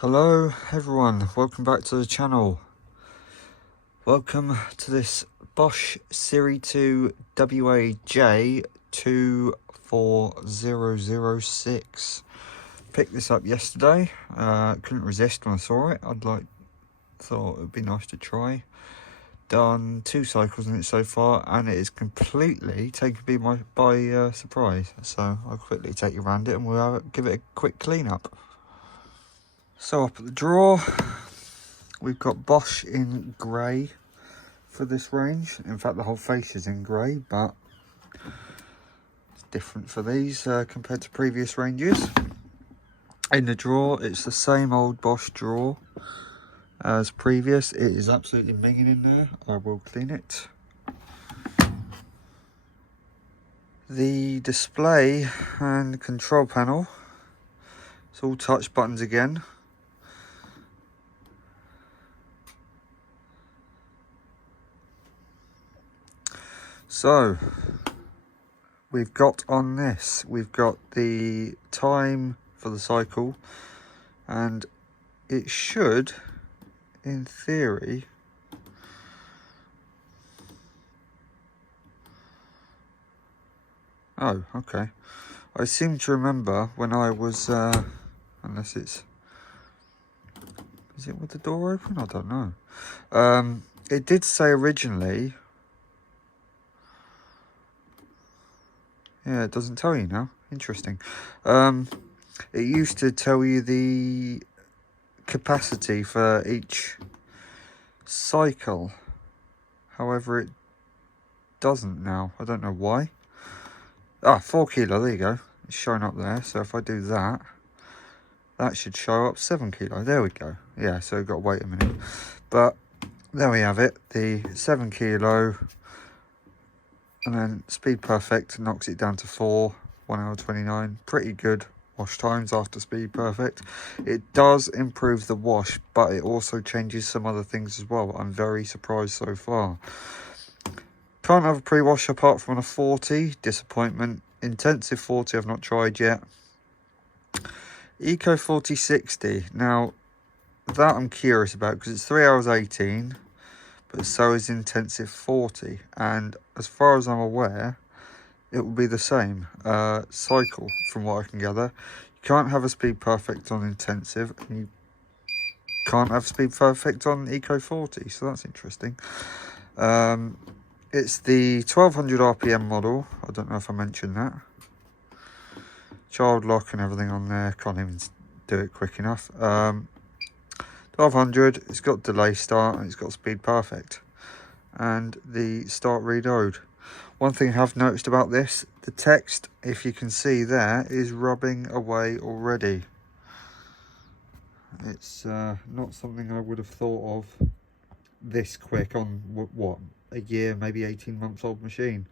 Hello everyone, welcome back to the channel. Welcome to this Bosch Serie 2 WAJ24006. Picked this up yesterday, couldn't resist when I saw it. Thought it would be nice to try. Done 2 cycles in it so far and it is completely taken me by surprise. So I'll quickly take you around it and we'll give it a quick clean up. So up at the drawer, we've got Bosch in grey for this range. In fact, the whole face is in grey, but it's different for these compared to previous ranges. In the drawer, it's the same old Bosch drawer as previous. It is absolutely minging in there. I will clean it. The display and control panel, it's all touch buttons again. So, we've got on this, we've got the time for the cycle, and it should, in theory, oh, okay. I seem to remember when I was, unless it's, is it with the door open? I don't know. It did say originally, yeah, it doesn't tell you now. Interesting. It used to tell you the capacity for each cycle. However, it doesn't now. I don't know why. 4 kilo, there you go. It's showing up there. So if I do that, that should show up 7 kilo. There we go. Yeah, so I've got to wait a minute. But there we have it. The 7 kilo. And then Speed Perfect knocks it down to 4, 1 hour 29. Pretty good wash times after Speed Perfect. It does improve the wash, but it also changes some other things as well. I'm very surprised so far. Can't have a pre-wash apart from a 40. Disappointment. Intensive 40 I've not tried yet. Eco 4060. Now, that I'm curious about because it's 3 hours 18. But so is Intensive 40, and as far as I'm aware, it will be the same cycle from what I can gather. You can't have a Speed Perfect on Intensive, and you can't have Speed Perfect on Eco 40, so that's interesting. It's the 1200 RPM model. I don't know if I mentioned that. Child lock and everything on there, can't even do it quick enough. 1200, it's got delay start and it's got Speed Perfect and the start reload. One thing I have noticed about this, the text, if you can see there, is rubbing away already. It's not something I would have thought of this quick on what, a year, maybe 18 months old machine.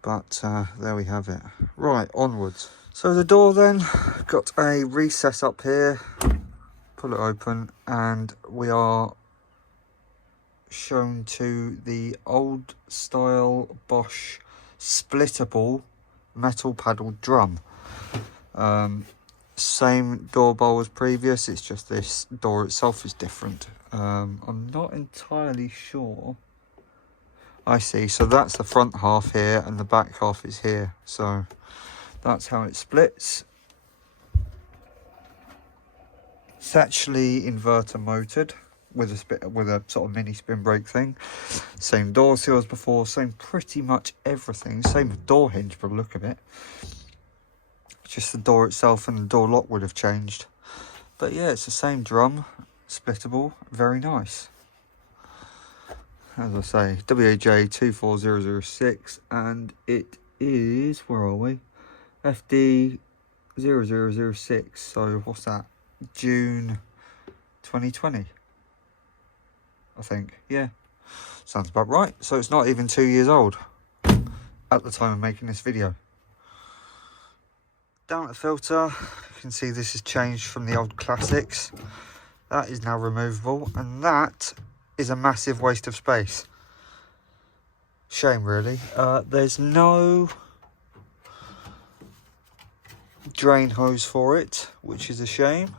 But there we have it. Right, onwards. So the door then, got a recess up here. Pull it open and we are shown to the old style Bosch splittable metal paddle drum. Same door bowl as previous, it's just this door itself is different. I'm not entirely sure. I see, so that's the front half here and the back half is here, so that's how it splits. It's actually inverter motored with a sort of mini spin brake thing. Same door seal as before, same pretty much everything. Same with door hinge by the look of it. Just the door itself and the door lock would have changed. But yeah, it's the same drum, splittable, very nice. As I say, WAJ24006 and it is, where are we? FD0006, so what's that? June 2020, I think. Yeah, sounds about right. So it's not even 2 years old at the time of making this video. Down at the filter, you can see this has changed from the old classics. That is now removable, and that is a massive waste of space. Shame, really. There's no drain hose for it, which is a shame.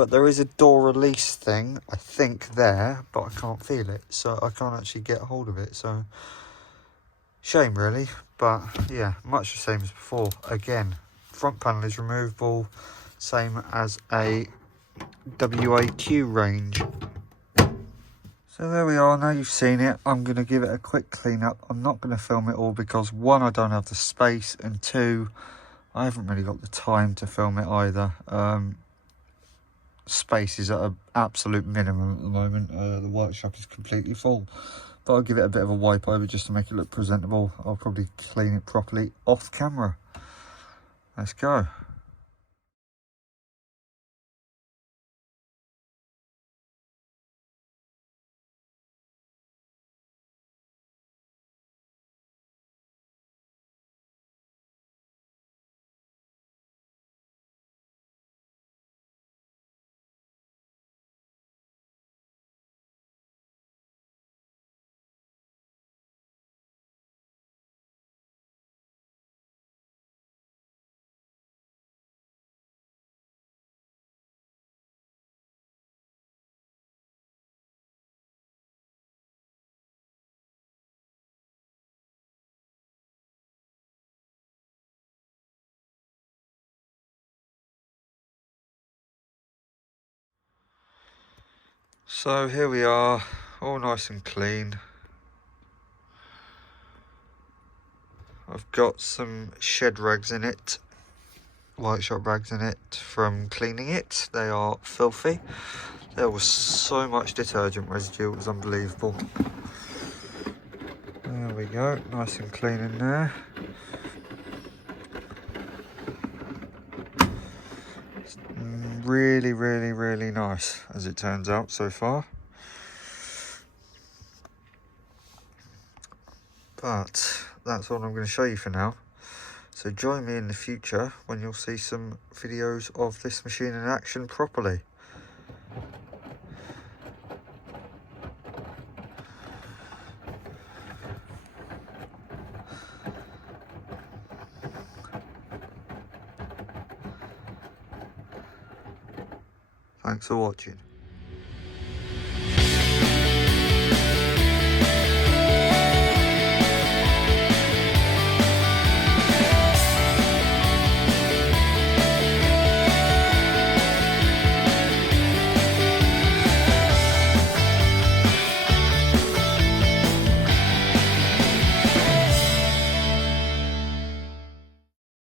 but there is a door release thing, I think, there, but I can't feel it, so I can't actually get hold of it. So shame really, but yeah, much the same as before. Again, front panel is removable, same as a WAQ range. So there we are, now you've seen it. I'm going to give it a quick clean up. I'm not going to film it all because one, I don't have the space, and two, I haven't really got the time to film it either. Space is at an absolute minimum at the moment. The workshop is completely full, but I'll give it a bit of a wipe over just to make it look presentable. I'll probably clean it properly off camera. Let's go. So here we are, all nice and clean. I've got some shed rags in it, workshop rags in it from cleaning it. They are filthy. There was so much detergent residue, it was unbelievable. There we go, nice and clean in there. It's really, really, really nice as it turns out so far. But that's all I'm going to show you for now. So join me in the future when you'll see some videos of this machine in action properly. Thanks for watching.